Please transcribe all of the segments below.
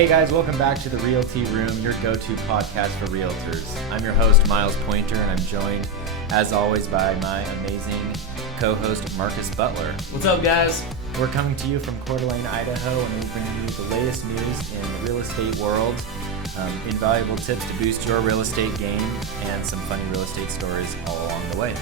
Hey guys, welcome back to the Realty Room, your go-to podcast for realtors. I'm your host, Miles Pointer, and I'm joined, as always, by my amazing co-host, Marcus Butler. What's up, guys? We're coming to you from Coeur d'Alene, Idaho, and we bring you the latest news in the real estate world, invaluable tips to boost your real estate game, and some funny real estate stories all along the way.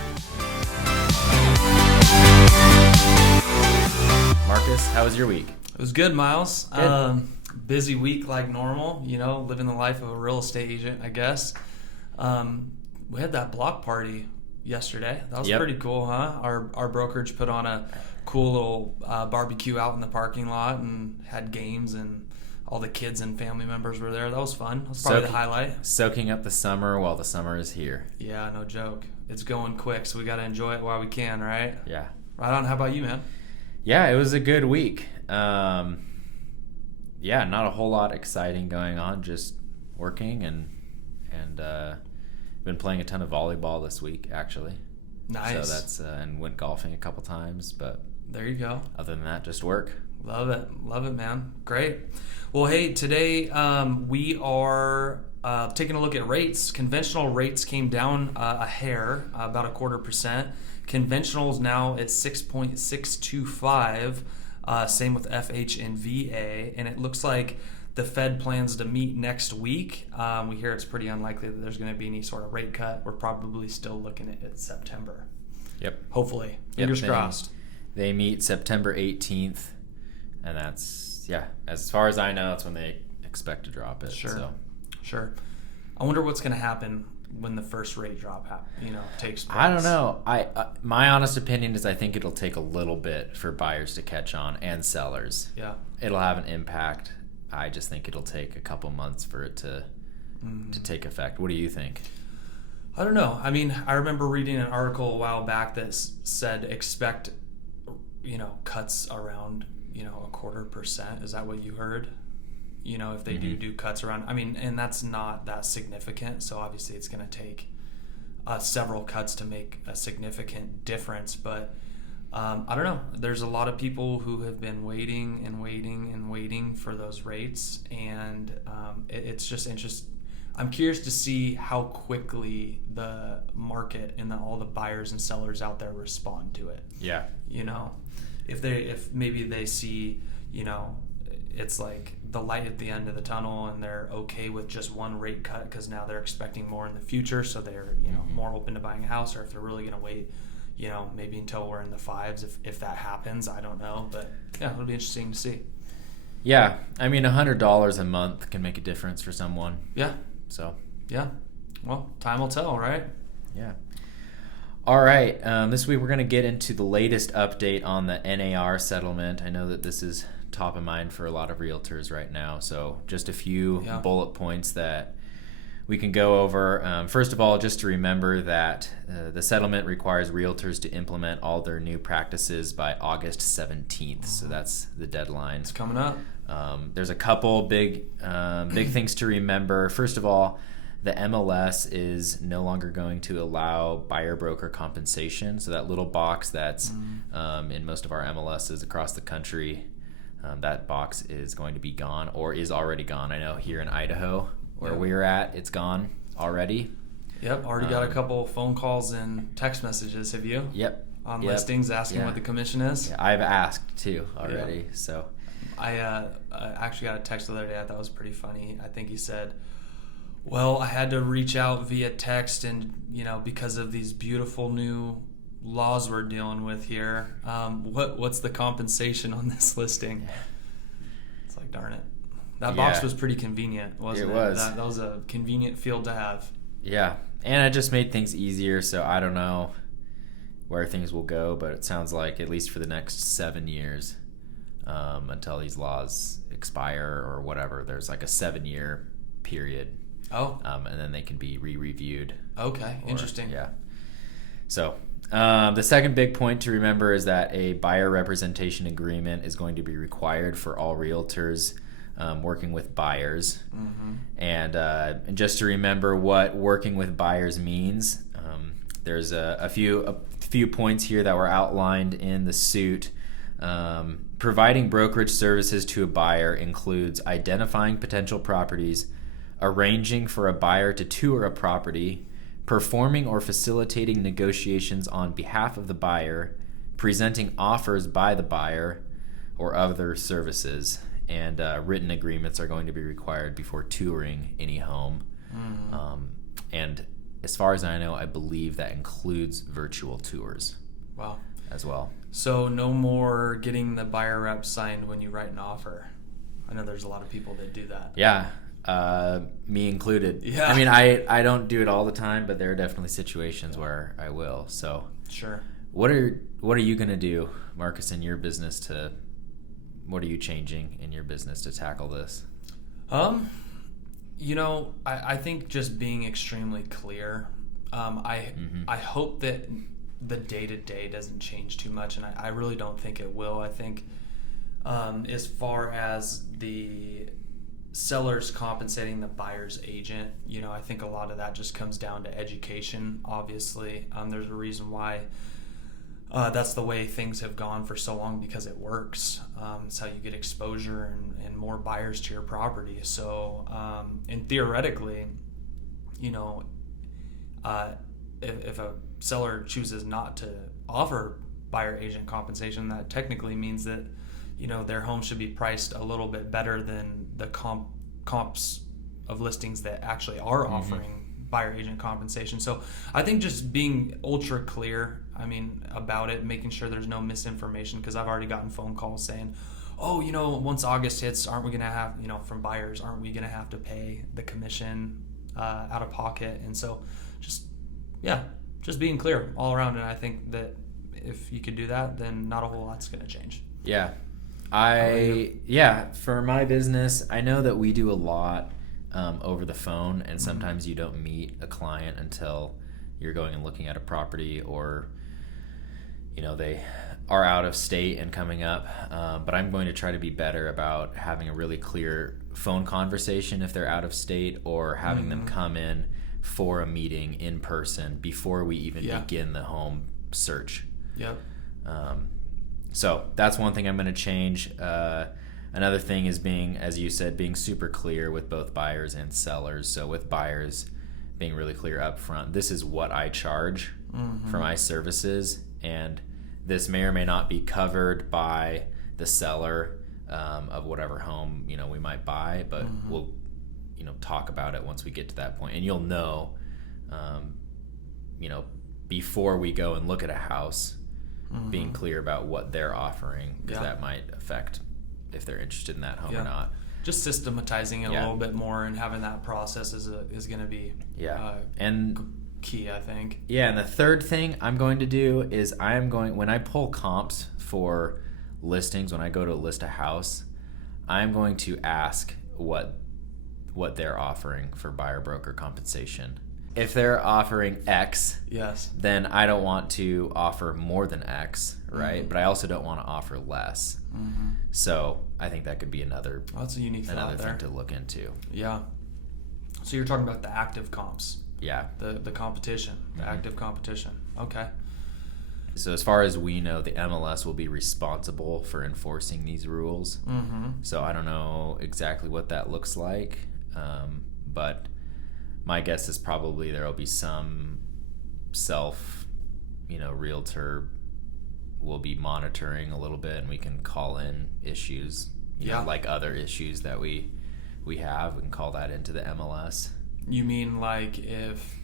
Marcus, how was your week? It was good, Miles. Good. Busy week like normal, living the life of a real estate agent, I guess. We had that block party yesterday. That was pretty cool, huh? Our brokerage put on a cool little barbecue out in the parking lot and had games, and all the kids and family members were there. That was fun. That was probably the highlight. Soaking up the summer while the summer is here. Yeah, no joke. It's going quick, so we got to enjoy it while we can, right? Yeah. Right on. How about you, man? Yeah, it was a good week. Yeah, not a whole lot exciting going on, just working and been playing a ton of volleyball this week, actually. Nice. So that's and went golfing a couple times, but there you go. Other than that, just work. Love it, man. Great. Well, hey, today we are taking a look at rates. Conventional rates came down a hair, about 0.25%. Conventionals now at 6.625. Same with FH and VA, and it looks like the Fed plans to meet next week. We hear it's pretty unlikely that there's going to be any sort of rate cut. We're probably still looking at September. Yep. Hopefully. Fingers crossed. They meet September 18th, and that's, as far as I know, that's when they expect to drop it. Sure. I wonder what's going to happen when the first rate drop takes place. I don't know. My honest opinion is I think it'll take a little bit for buyers to catch on and sellers. Yeah. It'll have an impact. I just think it'll take a couple months for it to take effect. What do you think? I don't know. I mean, I remember reading an article a while back that said expect cuts around 0.25%. Is that what you heard? If they do cuts around, and that's not that significant. So obviously it's going to take several cuts to make a significant difference. But I don't know. There's a lot of people who have been waiting for those rates, and it's just interesting. I'm curious to see how quickly the market and all the buyers and sellers out there respond to it. Yeah. If maybe they see, it's like the light at the end of the tunnel, and they're okay with just one rate cut because now they're expecting more in the future, so they're more open to buying a house. Or if they're really going to wait, maybe until we're in the fives, if that happens, I don't know. But yeah, it'll be interesting to see. Yeah, $100 a month can make a difference for someone. Yeah. So yeah, well, time will tell, right? Yeah. All right. This week we're going to get into the latest update on the NAR settlement. I know that this is top of mind for a lot of realtors right now. So just a few bullet points that we can go over. First of all, just to remember that the settlement requires realtors to implement all their new practices by August 17th. So that's the deadline. It's coming up. There's a couple big things to remember. First of all, the MLS is no longer going to allow buyer broker compensation. So that little box that's in most of our MLSs across the country, that box is going to be gone or is already gone. I know here in Idaho, where we're at, it's gone already. Yep, already got a couple phone calls and text messages. Have you? Yep. On listings asking what the commission is? Yeah, I've asked too already. Yeah. So I actually got a text the other day I thought was pretty funny. I think he said, well, I had to reach out via text, and because of these beautiful new laws we're dealing with here, what's the compensation on this listing? It's like, darn it. That box was pretty convenient, wasn't it? It was. That was a convenient field to have. Yeah, and it just made things easier, so I don't know where things will go, but it sounds like at least for the next 7 years, until these laws expire or whatever, there's like a 7-year period. Oh. And then they can be re-reviewed. Okay, interesting. Yeah. So the second big point to remember is that a buyer representation agreement is going to be required for all realtors working with buyers. Mm-hmm. And just to remember what working with buyers means, there's a few points here that were outlined in the suit. Providing brokerage services to a buyer includes identifying potential properties, arranging for a buyer to tour a property, performing or facilitating negotiations on behalf of the buyer, presenting offers by the buyer, or other services. And written agreements are going to be required before touring any home. And as far as I know, I believe that includes virtual tours. Wow. As well. So no more getting the buyer rep signed when you write an offer. I know there's a lot of people that do that. Yeah. Me included. Yeah. I mean, I don't do it all the time, but there are definitely situations where I will. So sure. What are you going to do, Marcus, in your business what are you changing in your business to tackle this? I think just being extremely clear. I hope that the day-to-day doesn't change too much, and I really don't think it will. I think as far as the sellers compensating the buyer's agent, I think a lot of that just comes down to education, obviously. There's a reason why that's the way things have gone for so long, because it works. It's how you get exposure and more buyers to your property. So, and theoretically, if a seller chooses not to offer buyer agent compensation, that technically means that their home should be priced a little bit better than the comps of listings that actually are offering buyer agent compensation. So I think just being ultra clear, about it, making sure there's no misinformation, because I've already gotten phone calls saying, oh, once August hits, aren't we going to have, from buyers, aren't we going to have to pay the commission out of pocket? And so just being clear all around. And I think that if you could do that, then not a whole lot's going to change. Yeah. For my business, I know that we do a lot over the phone, and sometimes you don't meet a client until you're going and looking at a property, or they are out of state and coming up. But I'm going to try to be better about having a really clear phone conversation if they're out of state, or having them come in for a meeting in person before we even begin the home search. Yep. So that's one thing I'm going to change. Another thing is being, as you said, being super clear with both buyers and sellers. So with buyers, being really clear up front, this is what I charge for my services, and this may or may not be covered by the seller of whatever home we might buy, but we'll talk about it once we get to that point, and you'll know before we go and look at a house, being clear about what they're offering, because that might affect if they're interested in that home or not. Just systematizing it a little bit more, and having that process is going to be and key, I think. Yeah, and the third thing I'm going to do is when I pull comps for listings, when I go to list a house, I'm going to ask what they're offering for buyer broker compensation. If they're offering X, then I don't want to offer more than X, right? But I also don't want to offer less. So I think that could be another that's a unique thing to look into. Yeah. So you're talking about the active comps. Yeah. The competition, the active competition. Okay. So as far as we know, the MLS will be responsible for enforcing these rules. So I don't know exactly what that looks like, but my guess is probably there will be some realtor will be monitoring a little bit, and we can call in issues, like other issues that we have. We can call that into the MLS. You mean like if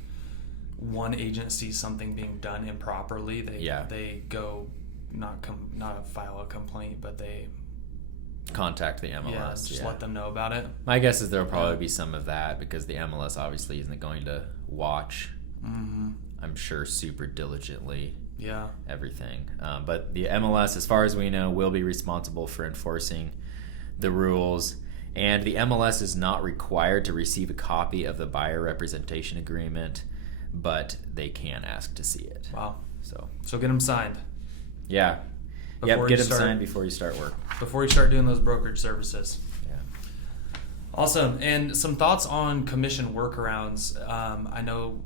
one agent sees something being done improperly, they go not file a complaint, but they contact the MLS. Let them know about it. My guess is there'll probably be some of that, because the MLS obviously isn't going to watch, I'm sure, super diligently everything. But the MLS, as far as we know, will be responsible for enforcing the rules. And the MLS is not required to receive a copy of the buyer representation agreement, but they can ask to see it. Wow. So get them signed. Yeah. Get them signed before you start work. Before you start doing those brokerage services. Yeah. Awesome. And some thoughts on commission workarounds. I know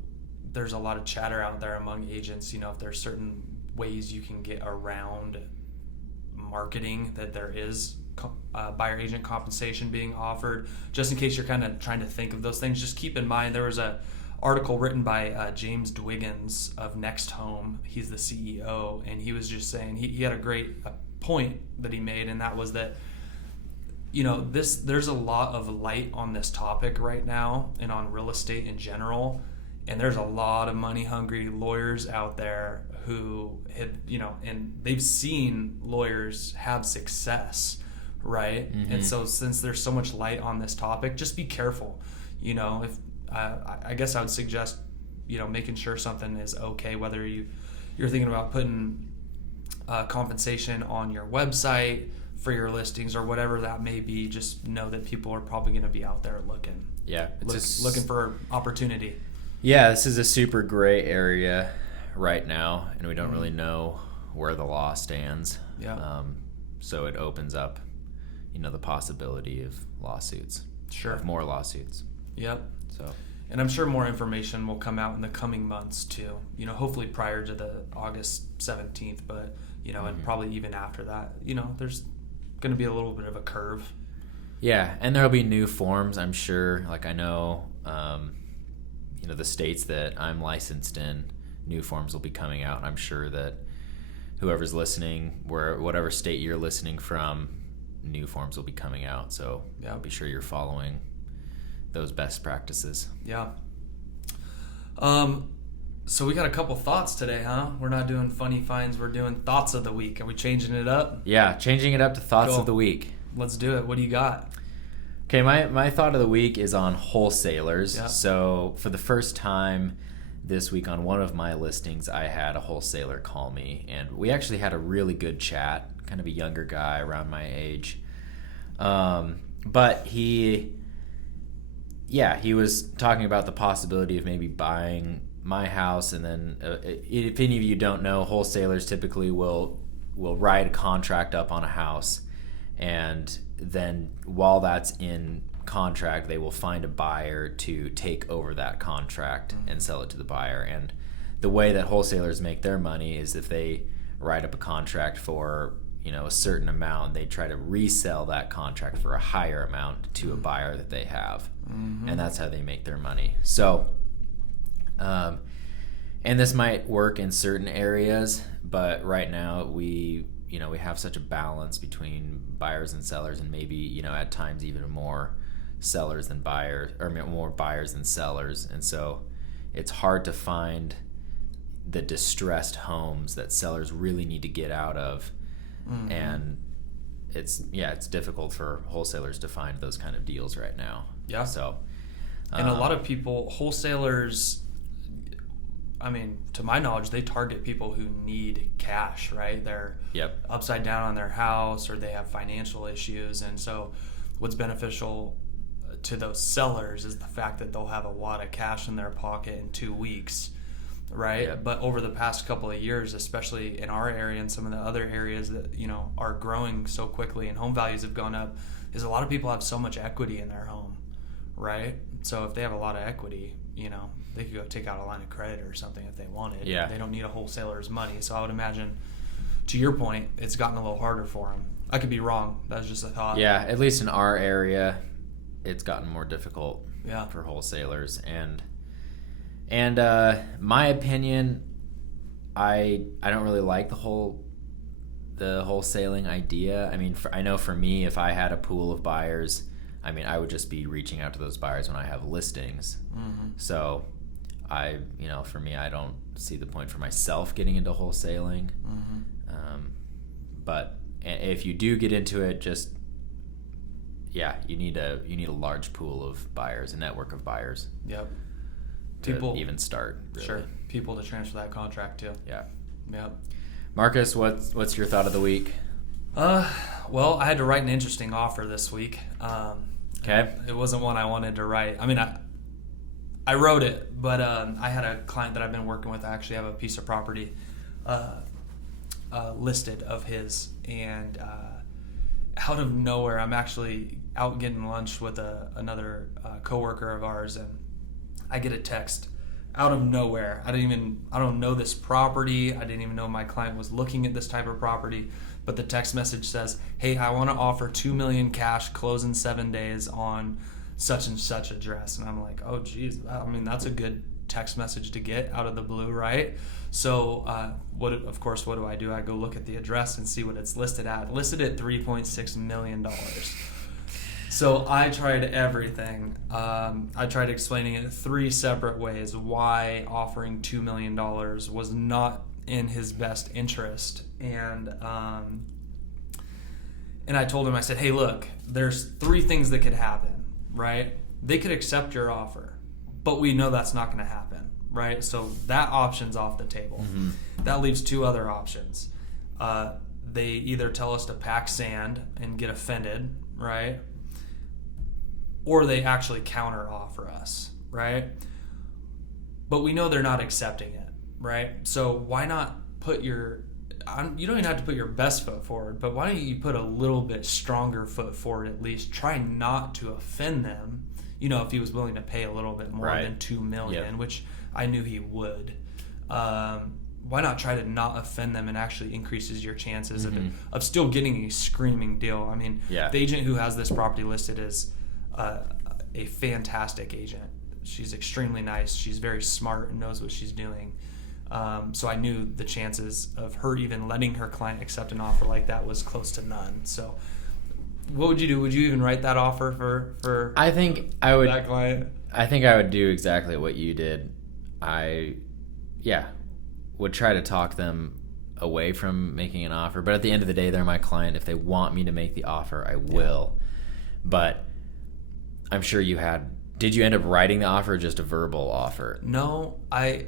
there's a lot of chatter out there among agents, if there's certain ways you can get around marketing that there is buyer agent compensation being offered. Just in case you're kind of trying to think of those things, just keep in mind there was a article written by James Dwiggins of Next Home. He's the CEO, and he was just saying he had a great point that he made, and that was that there's a lot of light on this topic right now and on real estate in general, and there's a lot of money hungry lawyers out there who and they've seen lawyers have success, right? Mm-hmm. And so since there's so much light on this topic, just be careful. If I guess I would suggest making sure something is okay, whether you're thinking about putting compensation on your website for your listings or whatever that may be. Just know that people are probably going to be out there looking looking for opportunity. Yeah, this is a super gray area right now, and we don't really know where the law stands. Yeah. So it opens up the possibility of lawsuits. Sure. Of more lawsuits. Yep. So, and I'm sure more information will come out in the coming months too. Hopefully prior to the August 17th, but and probably even after that. There's going to be a little bit of a curve. Yeah, and there'll be new forms, I'm sure. Like I know, the states that I'm licensed in, new forms will be coming out. And I'm sure that whoever's listening, whatever state you're listening from, new forms will be coming out. So be sure you're following those best practices. Yeah. So we got a couple thoughts today, huh? We're not doing funny finds. We're doing thoughts of the week. Are we changing it up? Yeah, changing it up to thoughts of the week. Let's do it. What do you got? Okay, my thought of the week is on wholesalers. Yep. So for the first time this week on one of my listings, I had a wholesaler call me, and we actually had a really good chat, kind of a younger guy around my age. But he was talking about the possibility of maybe buying my house, and then if any of you don't know, wholesalers typically will write a contract up on a house, and then while that's in contract, they will find a buyer to take over that contract and sell it to the buyer. And the way that wholesalers make their money is if they write up a contract for a certain amount, they try to resell that contract for a higher amount to a buyer that they have, and that's how they make their money. So and this might work in certain areas, but right now we have such a balance between buyers and sellers, and maybe at times even more sellers than buyers, or more buyers than sellers. And so it's hard to find the distressed homes that sellers really need to get out of. And it's difficult for wholesalers to find those kind of deals right now. Yeah. So and a lot of people, wholesalers, to my knowledge, they target people who need cash, right? They're upside down on their house, or they have financial issues. And so what's beneficial to those sellers is the fact that they'll have a lot of cash in their pocket in 2 weeks, right? Yep. But over the past couple of years, especially in our area and some of the other areas that are growing so quickly and home values have gone up, is a lot of people have so much equity in their home, right? So if they have a lot of equity, they could go take out a line of credit or something if they wanted. Yeah. They don't need a wholesaler's money. So I would imagine, to your point, it's gotten a little harder for them. I could be wrong. That's just a thought. Yeah, at least in our area, it's gotten more difficult for wholesalers. And my opinion, I don't really like the wholesaling idea. I know for me, if I had a pool of buyers, I would just be reaching out to those buyers when I have listings. So for me, I don't see the point for myself getting into wholesaling. But if you do get into it, just you need a large pool of buyers, a network of buyers. Yep. To even start. Really. Sure. People to transfer that contract to. Yeah. Yep. Marcus, what's your thought of the week? Well, I had to write an interesting offer this week. Okay. It wasn't one I wanted to write. I wrote it, but I had a client that I've been working with. I actually have a piece of property listed of his, and out of nowhere, I'm actually out getting lunch with another coworker of ours, and I get a text out of nowhere. I don't know this property. I didn't even know my client was looking at this type of property. But the text message says, hey, I want to offer $2 million cash, close in 7 days on such and such address. And I'm like, oh, geez. I mean, that's a good text message to get out of the blue, right? So, what do I do? I go look at the address and see what it's listed at. Listed at $3.6 million. So I tried everything. I tried explaining it 3 separate ways why offering $2 million was not in his best interest. And I told him, I said, hey, look, there's 3 things that could happen, right? They could accept your offer, but we know that's not going to happen, right? So that option's off the table. Mm-hmm. That leaves 2 other options. They either tell us to pack sand and get offended, right? Or they actually counter offer us, right? But we know they're not accepting it, right? So why not put you don't even have to put your best foot forward, but why don't you put a little bit stronger foot forward at least? Try not to offend them. If he was willing to pay a little bit more than $2 million, which I knew he would. Why not try to not offend them, and actually increases your chances of still getting a screaming deal? I mean, the agent who has this property listed is a fantastic agent. She's extremely nice. She's very smart and knows what she's doing. So I knew the chances of her even letting her client accept an offer like that was close to none. So what would you do? Would you even write that offer for I think I would, that client? I think I would do exactly what you did. I would try to talk them away from making an offer. But at the end of the day, they're my client. If they want me to make the offer, I will. But I'm sure did you end up writing the offer or just a verbal offer? No, I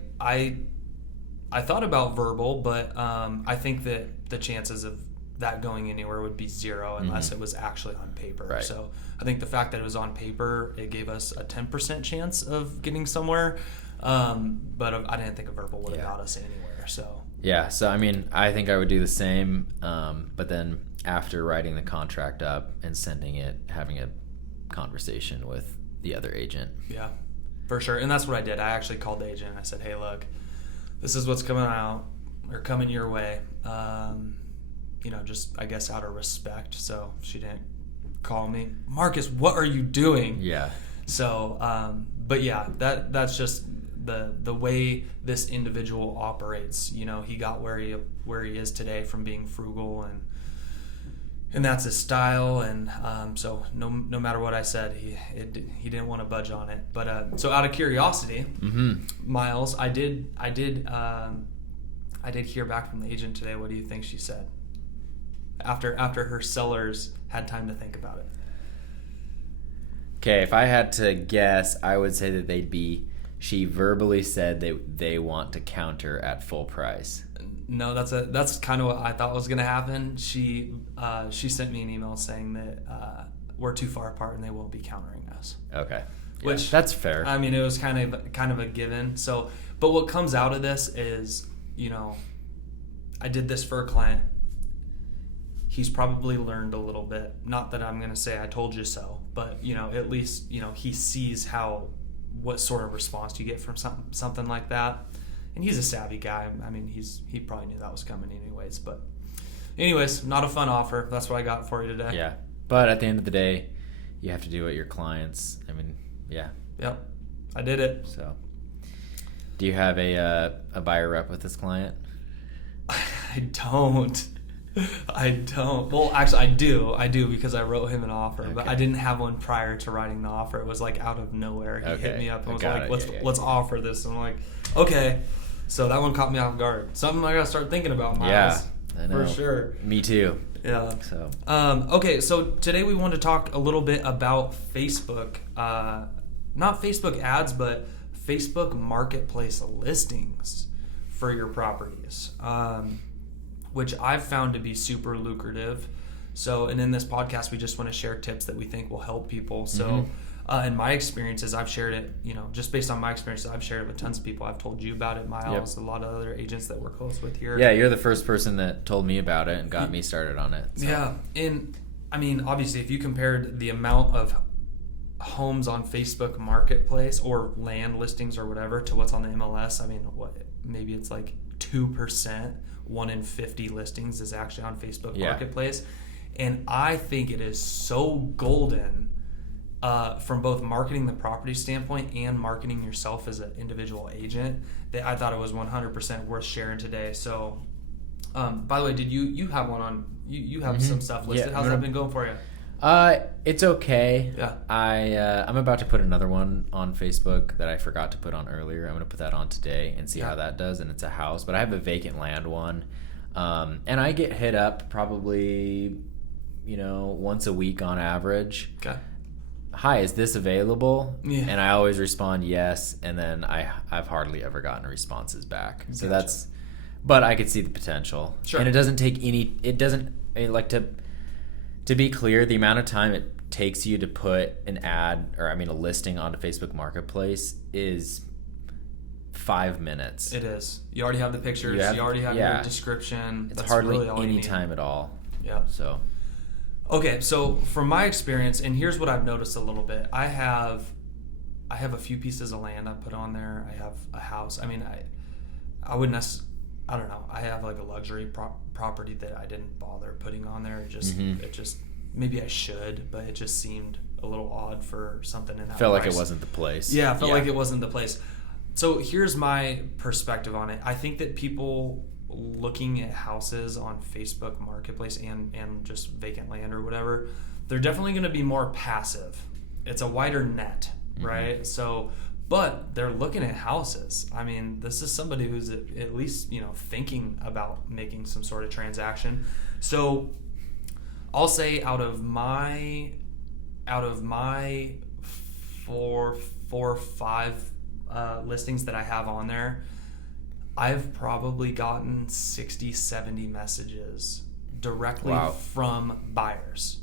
thought about verbal, but I think that the chances of that going anywhere would be 0 unless it was actually on paper. Right. So I think the fact that it was on paper, it gave us a 10% chance of getting somewhere. But I didn't think a verbal would have got us anywhere. So so I mean, I think I would do the same. But then after writing the contract up and sending it, having a conversation with the other agent. Yeah, for sure. And that's what I did. I actually called the agent. I said, hey, look, this is what's coming out or coming your way. Just I guess out of respect. So she didn't call me, Marcus, what are you doing? Yeah. So, but yeah, that's just the way this individual operates. He got where he is today from being frugal, and that's his style. And so no matter what I said, he didn't want to budge on it. But so out of curiosity, Miles, I did hear back from the agent today. What do you think she said after her sellers had time to think about it? Okay, if I had to guess, I would say that she verbally said they want to counter at full price. No, that's kind of what I thought was going to happen. She sent me an email saying that we're too far apart and they won't be countering us. Okay. Which that's fair. I mean, it was kind of a given. So, but what comes out of this is, I did this for a client. He's probably learned a little bit. Not that I'm going to say I told you so, but at least he sees what sort of response you get from something like that. And he's a savvy guy. I mean, he probably knew that was coming anyways. But anyways, not a fun offer. That's what I got for you today. Yeah. But at the end of the day, you have to do what your clients, Yep. I did it. So do you have a buyer rep with this client? I don't. Well, actually, I do because I wrote him an offer, but I didn't have one prior to writing the offer. It was like out of nowhere. He hit me up and was like, let's offer this. And I'm like, okay. So that one caught me off guard. Something I got to start thinking about, Miles. Yeah, I know. For sure. Me too. Yeah. So. Okay, so today we want to talk a little bit about Facebook. Not Facebook ads, but Facebook marketplace listings for your properties. Which I've found to be super lucrative. So, and in this podcast, we just want to share tips that we think will help people. So, in my experiences, I've shared it, just based on my experiences, I've shared it with tons of people. I've told you about it, Miles, a lot of other agents that we're close with here. Yeah, you're the first person that told me about it and got me started on it. So. Yeah, and I mean, obviously, if you compared the amount of homes on Facebook Marketplace or land listings or whatever to what's on the MLS, I mean, maybe it's like 2%, 1 in 50 listings is actually on Facebook Marketplace. And I think it is so golden from both marketing the property standpoint and marketing yourself as an individual agent that I thought it was 100% worth sharing today. So, by the way, did you have one on? You have some stuff listed. How's that been going for you? It's okay. Yeah. I'm about to put another one on Facebook that I forgot to put on earlier. I'm going to put that on today and see how that does. And it's a house, but I have a vacant land one. And I get hit up probably, once a week on average. Okay. Hi, is this available? Yeah. And I always respond yes. And then I've hardly ever gotten responses back. So Gotcha. But I could see the potential. Sure. And it doesn't take to be clear, the amount of time it takes you to put a listing onto Facebook Marketplace is 5 minutes. It is. You already have the pictures. You already have your description. It's That's hardly really all any time at all. Yeah. So. Okay, so from my experience, and here's what I've noticed a little bit. I have a few pieces of land I put on there. I have a house. I mean, I wouldn't I don't know. I have like a luxury property that I didn't bother putting on there. It just maybe I should, but it just seemed a little odd for something in that Felt price. like it wasn't the place. Yeah, felt like it wasn't the place. So here's my perspective on it. I think that people looking at houses on Facebook Marketplace and just vacant land or whatever, they're definitely going to be more passive. It's a wider net, right? So, but they're looking at houses. I mean, this is somebody who's at least, thinking about making some sort of transaction. So I'll say out of my 4 or 5 listings that I have on there, I've probably gotten 60, 70 messages directly from buyers.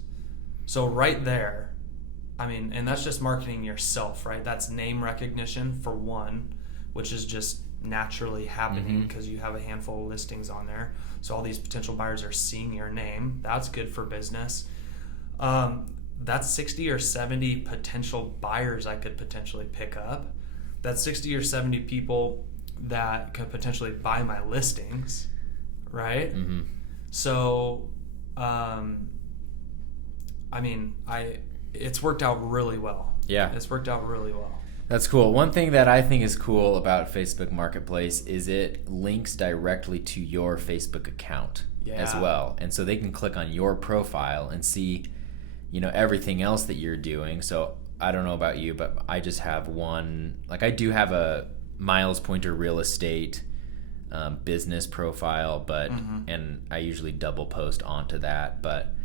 So right there, I mean, and that's just marketing yourself, right? That's name recognition for one, which is just naturally happening because you have a handful of listings on there. So all these potential buyers are seeing your name. That's good for business. That's 60 or 70 potential buyers I could potentially pick up. That's 60 or 70 people that could potentially buy my listings, right? Mm-hmm. So, it's worked out really well. Yeah. It's worked out really well. That's cool. One thing that I think is cool about Facebook Marketplace is it links directly to your Facebook account as well. And so they can click on your profile and see, everything else that you're doing. So I don't know about you, but I just have I do have a Miles Pointer Real Estate business profile, but and I usually double post onto that, but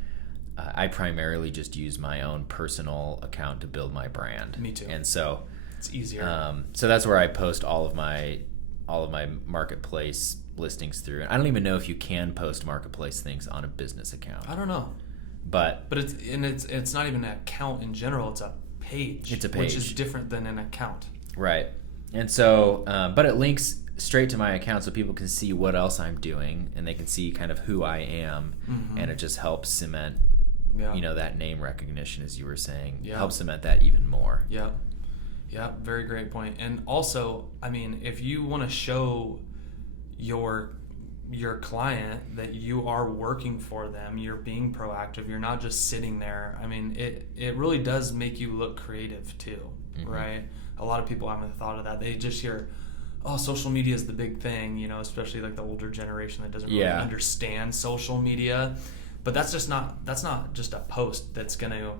I primarily just use my own personal account to build my brand. Me too. And so it's easier. So that's where I post all of my marketplace listings through. I don't even know if you can post marketplace things on a business account. I don't know. But it's not even an account in general. It's a page. It's a page, which is different than an account. Right. And so, but it links straight to my account so people can see what else I'm doing and they can see kind of who I am, and it just helps cement, that name recognition, as you were saying, helps cement that even more. Yeah. Yeah, very great point. And also, I mean, if you want to show your client that you are working for them, you're being proactive, you're not just sitting there. I mean, it really does make you look creative too, right? A lot of people haven't thought of that. They just hear, oh, social media is the big thing, especially like the older generation that doesn't really understand social media. But that's not just a post that's going to,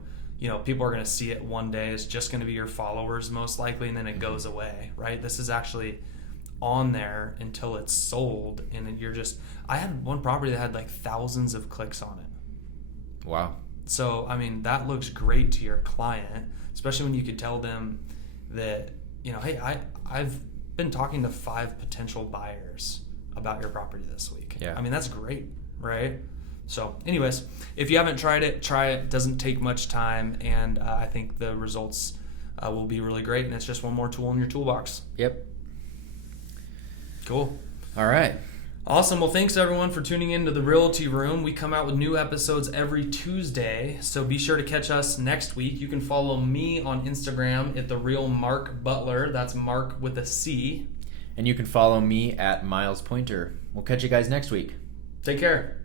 people are going to see it one day. It's just going to be your followers most likely, and then it goes away, right? This is actually on there until it's sold, and I had one property that had like thousands of clicks on it. Wow. So, I mean, that looks great to your client, especially when you could tell them that, hey, I've been talking to 5 potential buyers about your property this week. Yeah. I mean, that's great, right? So anyways, if you haven't tried it, try it. It doesn't take much time, and I think the results will be really great, and it's just one more tool in your toolbox. Yep. Cool. All right. Awesome. Well, thanks everyone for tuning into the Realty Room. We come out with new episodes every Tuesday, so be sure to catch us next week. You can follow me on Instagram at the real Mark Butler. That's Mark with a C. And you can follow me at Miles Pointer. We'll catch you guys next week. Take care.